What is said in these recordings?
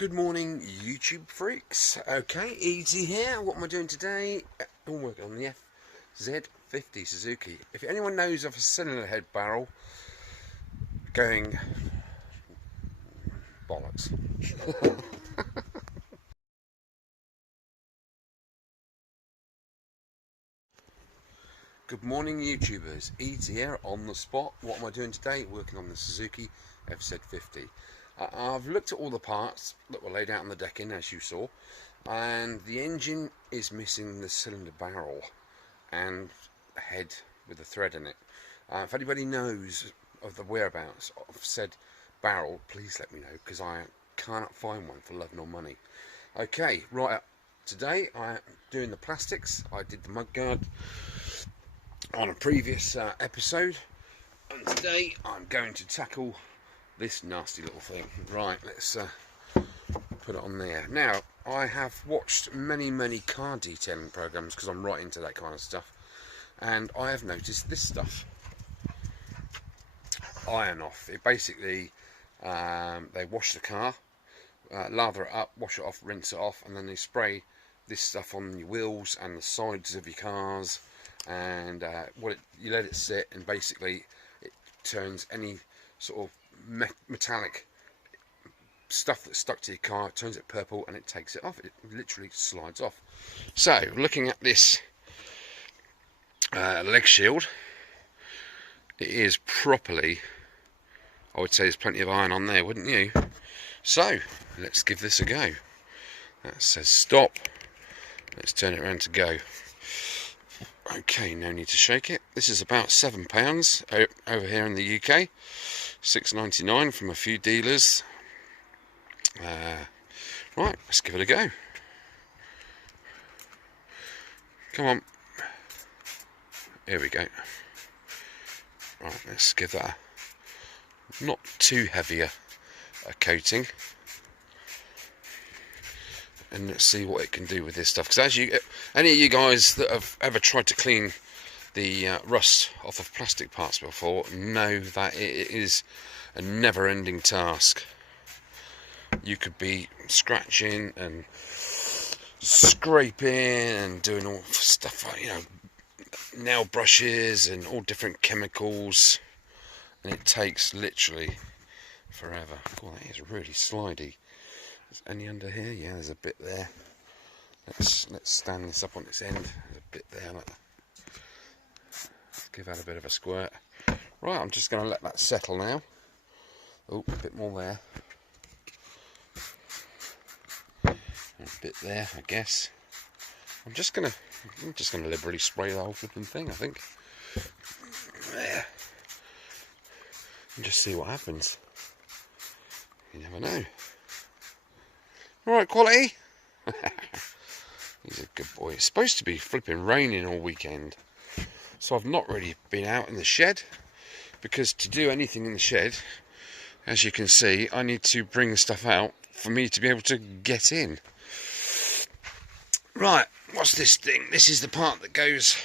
Good morning, YouTube freaks. Okay, easy here. What am I doing today? I'm working on the FZ50 Suzuki. If anyone knows of a cylinder head barrel going bollocks. Good morning, YouTubers. Easy here on the spot. What am I doing today? Working on the Suzuki FZ50. I've looked at all the parts that were laid out on the decking, as you saw, and the engine is missing the cylinder barrel and a head with a thread in it. If anybody knows of the whereabouts of said barrel, please let me know, because I cannot find one for love nor money. Okay, right, today I'm doing the plastics. I did the mudguard on a previous episode, and today I'm going to tackle this nasty little thing. Right, let's put it on there. Now, I have watched many car detailing programs because I'm right into that kind of stuff, and I have noticed this stuff. Iron off. It basically, they wash the car, lather it up, wash it off, rinse it off, and then they spray this stuff on your wheels and the sides of your cars, and you let it sit, and basically it turns any sort of metallic stuff that's stuck to your car, it turns it purple, and it takes it off. It literally slides off. So, looking at this leg shield, it is properly, I would say there's plenty of iron on there, wouldn't you? So, let's give this a go. That says stop. Let's turn it around to go. Okay, no need to shake it. This is about £7 over here in the UK. £6.99 from a few dealers. Right, let's give it a go. Come on. Here we go. Right, let's give that a not too heavy a coating, and let's see what it can do with this stuff. Because any of you guys that have ever tried to clean the rust off of plastic parts before know that it is a never-ending task. You could be scratching and scraping and doing all stuff like, nail brushes and all different chemicals, and it takes literally forever. God, that is really slidey. Is any under here? Yeah, there's a bit there. Let's stand this up on its end. There's a bit there. Let's give that a bit of a squirt. Right, I'm just going to let that settle now. Oh, a bit more there. A bit there, I guess. I'm just gonna liberally spray the whole flipping thing, I think. There. And just see what happens. You never know. Alright, quality. He's a good boy. It's supposed to be flipping raining all weekend, so I've not really been out in the shed, because to do anything in the shed, as you can see, I need to bring the stuff out for me to be able to get in. Right, what's this thing? This is the part that goes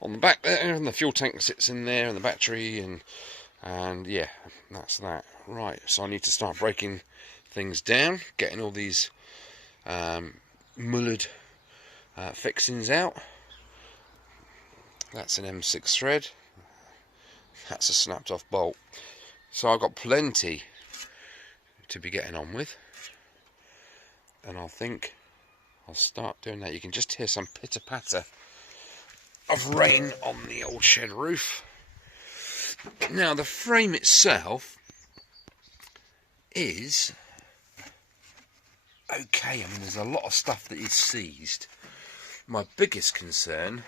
on the back there, and the fuel tank sits in there, and the battery, and yeah, that's that. Right, so I need to start breaking things down, getting all these mullered fixings out. That's an M6 thread. That's a snapped off bolt. So I've got plenty to be getting on with, and I think I'll start doing that. You can just hear some pitter patter of rain on the old shed roof. Now, the frame itself is okay. I mean, there's a lot of stuff that is seized. My biggest concern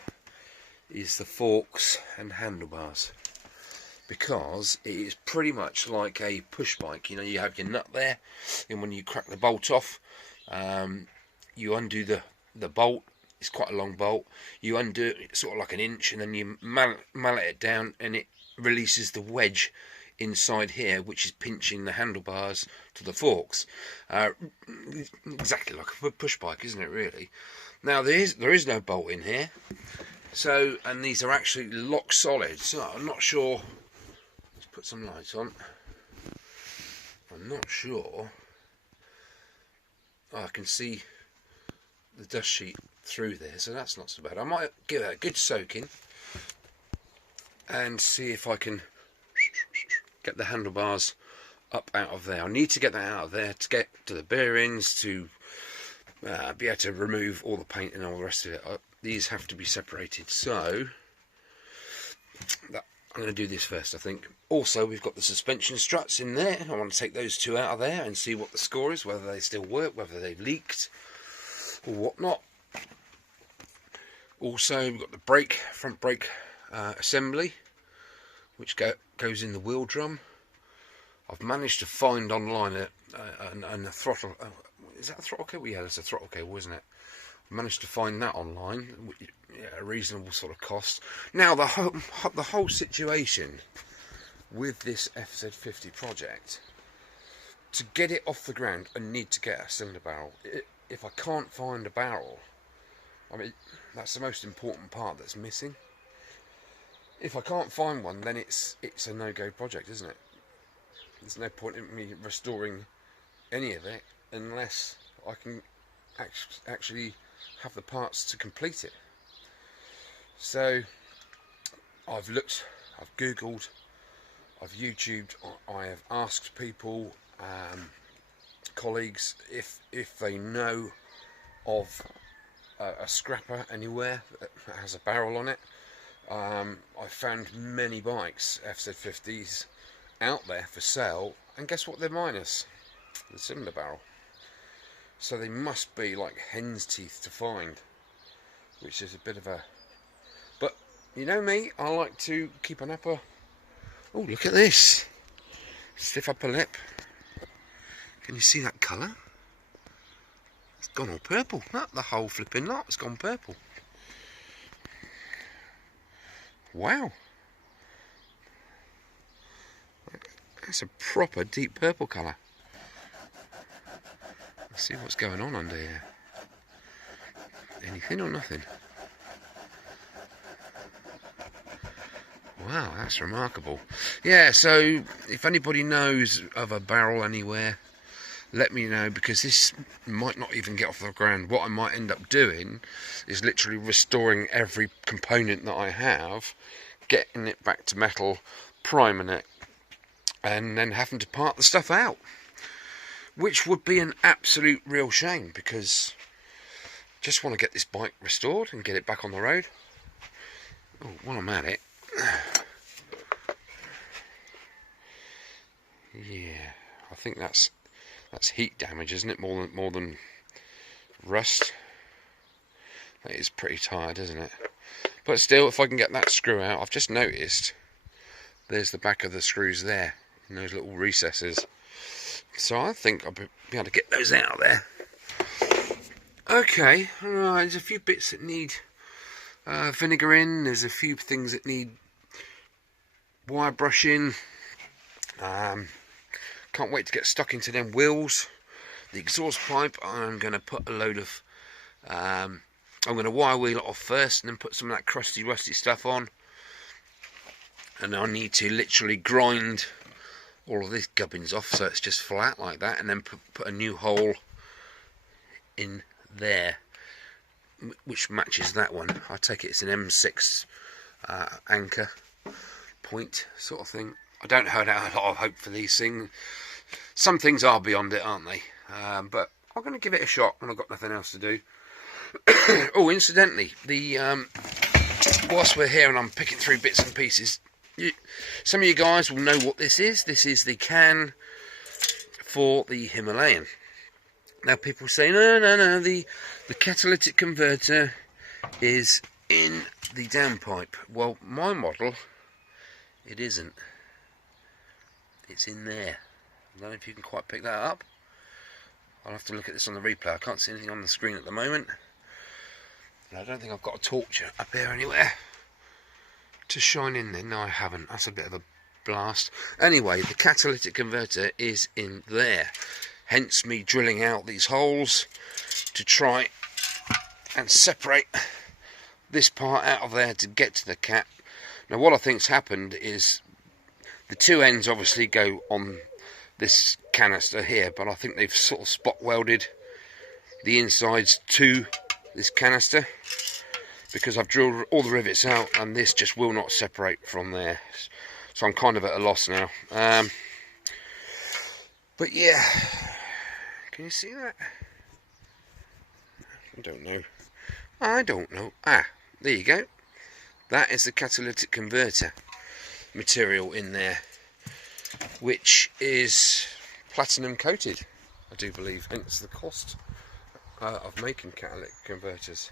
is the forks and handlebars, because it is pretty much like a push bike. You know, you have your nut there, and when you crack the bolt off, you undo the bolt. It's quite a long bolt. You undo it sort of like an inch, and then you mallet it down, and it releases the wedge inside here, which is pinching the handlebars to the forks. Exactly like a push bike, isn't it, really? Now, there is no bolt in here, so, and these are actually lock solid, so I'm not sure. Let's put some light on. I'm not sure I can see the dust sheet through there, so that's not so bad. I might give it a good soaking and see if I can get the handlebars up out of there. I need to get that out of there to get to the bearings, to be able to remove all the paint and all the rest of it. These have to be separated, so I'm going to do this first, I think. Also, we've got the suspension struts in there. I want to take those two out of there and see what the score is, whether they still work, whether they've leaked or whatnot. Also, we've got the brake, front brake assembly, which goes in the wheel drum. I've managed to find online a throttle. Is that a throttle cable? Yeah, that's a throttle cable, isn't it? I've managed to find that online, at a reasonable sort of cost. Now, the whole situation with this FZ50 project, to get it off the ground, I need to get a cylinder barrel. If I can't find a barrel, I mean, that's the most important part that's missing. If I can't find one, then it's a no-go project, isn't it? There's no point in me restoring any of it unless I can actually have the parts to complete it. So I've looked, I've googled, I've YouTubed, I have asked people, colleagues, if they know of a scrapper anywhere that has a barrel on it. I found many bikes, FZ50s, out there for sale, and guess what, they're minus the cylinder barrel. So they must be like hen's teeth to find, which is a bit of a... But you know me, I like to keep an upper... Oh, look at this! Stiff upper lip. Can you see that colour? It's gone all purple. Look, the whole flipping lot has gone purple. Wow. That's a proper deep purple colour. Let's see what's going on under here. Anything or nothing? Wow, that's remarkable. Yeah, so if anybody knows of a barrel anywhere, let me know, because this might not even get off the ground. What I might end up doing is literally restoring every component that I have, getting it back to metal, priming it, and then having to part the stuff out, which would be an absolute real shame, because I just want to get this bike restored and get it back on the road. Oh, while I'm at it, yeah, I think that's heat damage, isn't it? More than rust. That is pretty tired, isn't it? But still, if I can get that screw out, I've just noticed there's the back of the screws there in those little recesses. So I think I'll be able to get those out of there. Okay, right, there's a few bits that need vinegar in. There's a few things that need wire brushing. Can't wait to get stuck into them wheels. The exhaust pipe, I'm going to put a load of... I'm going to wire wheel it off first and then put some of that crusty, rusty stuff on. And I need to literally grind all of these gubbins off so it's just flat like that, and then put a new hole in there which matches that one. I take it it's an M6 anchor point sort of thing. I don't hold out a lot of hope for these things. Some things are beyond it, aren't they? But I'm going to give it a shot when I've got nothing else to do. Oh, incidentally, whilst we're here and I'm picking through bits and pieces, some of you guys will know what this is. This is the can for the Himalayan. Now people say, no, the catalytic converter is in the downpipe. Well, my model, it isn't. It's in there. I don't know if you can quite pick that up. I'll have to look at this on the replay. I can't see anything on the screen at the moment. And I don't think I've got a torch up here anywhere to shine in there. No, I haven't. That's a bit of a blast. Anyway, the catalytic converter is in there. Hence me drilling out these holes to try and separate this part out of there to get to the cat. Now what I think's happened is the two ends obviously go on this canister here, but I think they've sort of spot welded the insides to this canister, because I've drilled all the rivets out and this just will not separate from there. So I'm kind of at a loss now. But yeah, can you see that? I don't know. Ah, there you go. That is the catalytic converter material in there, which is platinum coated, I do believe, hence the cost of making catalytic converters.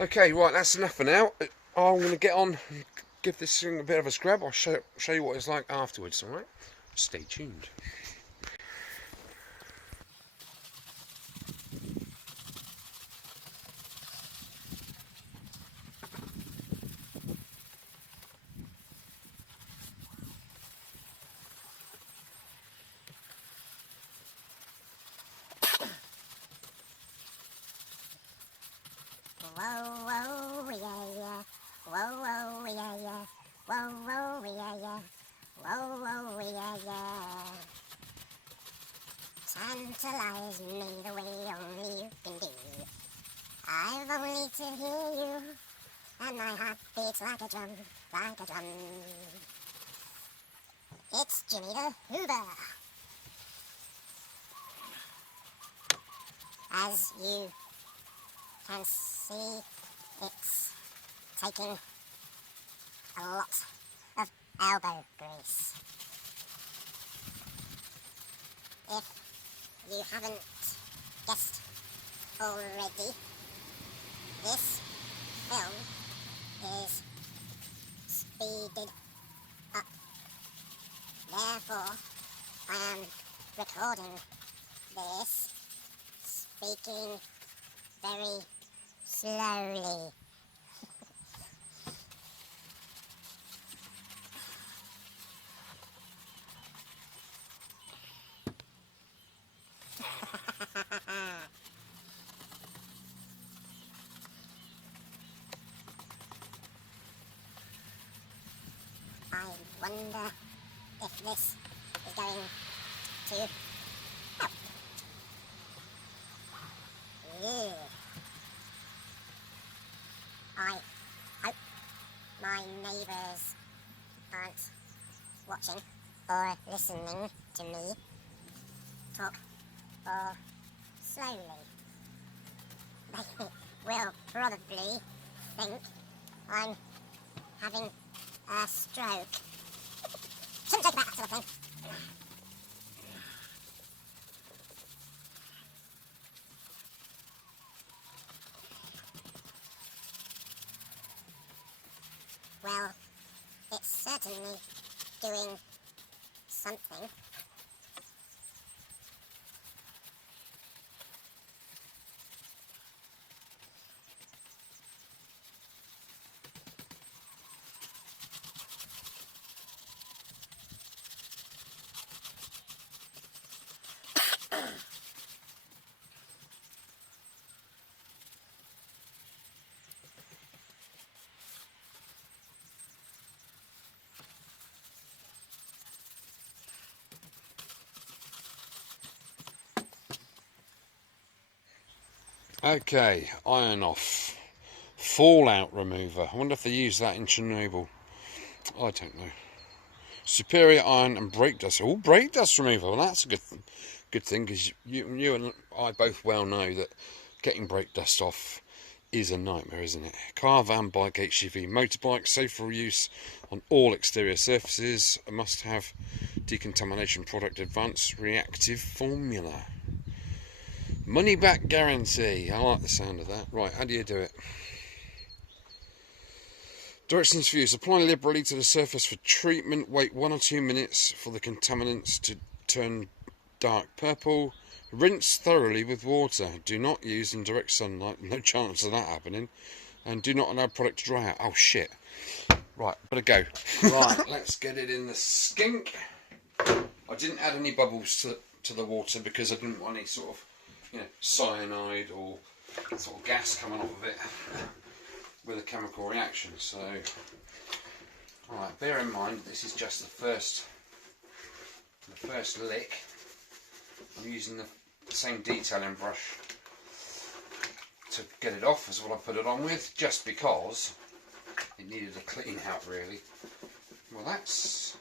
Okay, right, that's enough for now. I'm going to get on and give this thing a bit of a scrub. I'll show you what it's like afterwards, alright? Stay tuned. Whoa, whoa, yeah, yeah. Whoa, whoa, yeah, yeah. Whoa, whoa, yeah, yeah. Whoa, whoa, yeah, yeah. Tantalize me the way only you can do. I've only to hear you, and my heart beats like a drum, like a drum. It's Jimmy the Hoover. As you can see, it's taking a lot of elbow grease. If you haven't guessed already, this film is speeded up. Therefore, I am recording this, speaking very slowly. I wonder if this is going to help. Ew. I hope my neighbours aren't watching or listening to me talk or slowly. They will probably think I'm having a stroke. Shouldn't joke about that sort of thing. Well, it's certainly doing something. Okay, iron off. Fallout remover. I wonder if they use that in Chernobyl. I don't know. Superior iron and brake dust. Oh, brake dust remover. Well, that's a good thing, because you and I both well know that getting brake dust off is a nightmare, isn't it? Car, van, bike, HGV, motorbike, safe for use on all exterior surfaces. A must-have decontamination product, advanced reactive formula. Money back guarantee. I like the sound of that. Right, how do you do it? Directions for use. Apply liberally to the surface for treatment. Wait 1 or 2 minutes for the contaminants to turn dark purple. Rinse thoroughly with water. Do not use in direct sunlight. No chance of that happening. And do not allow product to dry out. Oh shit. Right, better go. Right, let's get it in the skink. I didn't add any bubbles to the water because I didn't want any sort of, cyanide or sort of gas coming off of it with a chemical reaction. So, alright, bear in mind this is just the first lick. I'm using the same detailing brush to get it off is what I put it on with, just because it needed a clean out really. Well, that's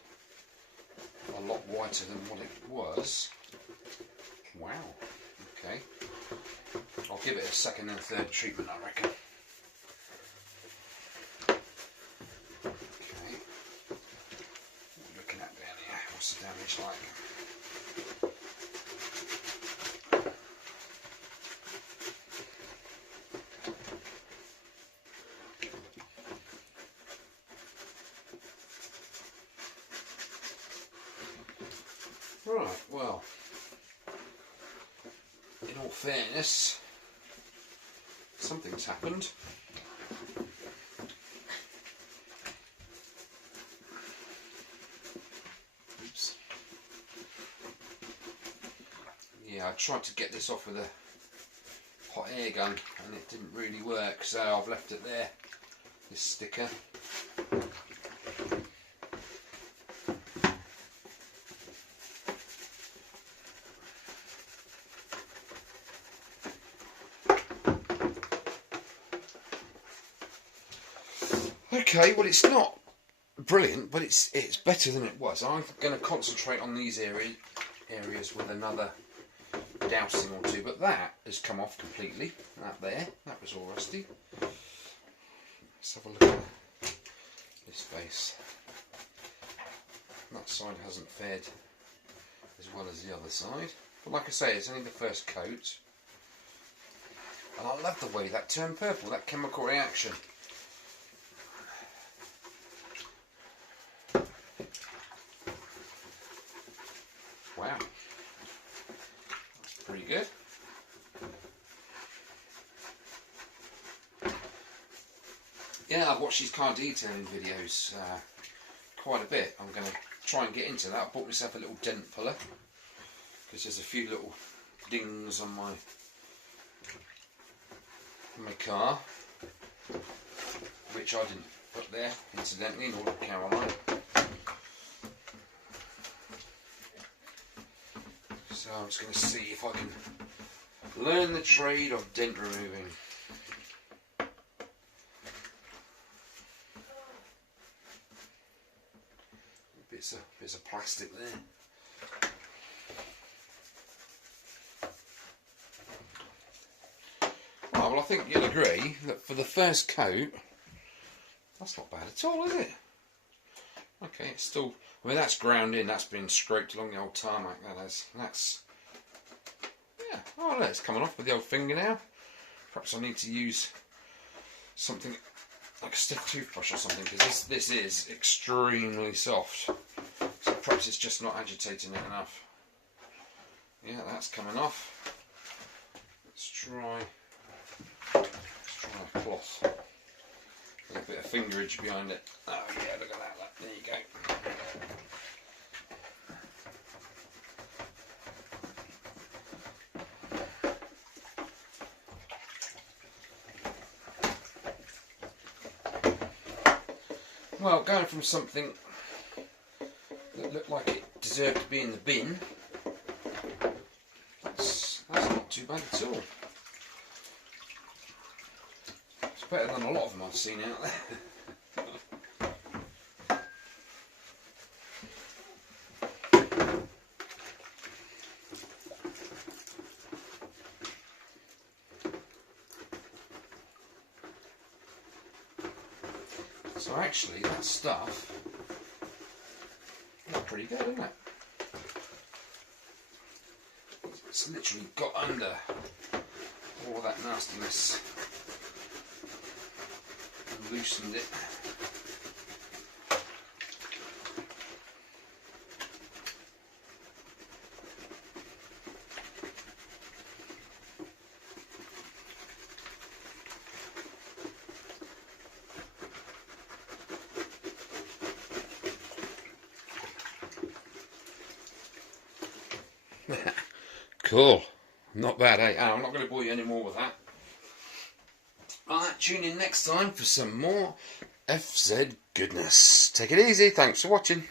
a lot whiter than what it was. Wow. Okay. I'll give it a second and third treatment, I reckon. Okay. What are we looking at down here? What's the damage like? Right, well, in all fairness, something's happened. Oops. Yeah, I tried to get this off with a hot air gun and it didn't really work, so I've left it there, this sticker. Okay, well it's not brilliant, but it's better than it was. I'm going to concentrate on these areas with another dousing or two, but that has come off completely. That was all rusty. Let's have a look at this face. That side hasn't fared as well as the other side, but like I say, it's only the first coat, and I love the way that turned purple, that chemical reaction. Wow, that's pretty good. Yeah, I've watched these car detailing videos quite a bit. I'm going to try and get into that. I bought myself a little dent puller because there's a few little dings on my car, which I didn't put there, incidentally, nor did Caroline. So I'm just going to see if I can learn the trade of dent removing. Bits of plastic there. Right, well I think you'll agree that for the first coat, that's not bad at all, is it? Okay, it's still, I mean that's ground in, that's been scraped along the old tarmac, that is. That's, yeah, oh look, it's coming off with the old finger now. Perhaps I need to use something like a stiff toothbrush or something, because this is extremely soft. So perhaps it's just not agitating it enough. Yeah, that's coming off. Let's try a cloth. A bit of fingerage behind it. Oh yeah, look at that. There you go. Well, going from something that looked like it deserved to be in the bin, that's not too bad at all. It's better than a lot of them I've seen out there. So actually that stuff is pretty good, isn't it? It's literally got under all that nastiness and loosened it. Cool. Not bad, eh? I'm not going to bore you any more with that. Alright, tune in next time for some more FZ goodness. Take it easy. Thanks for watching.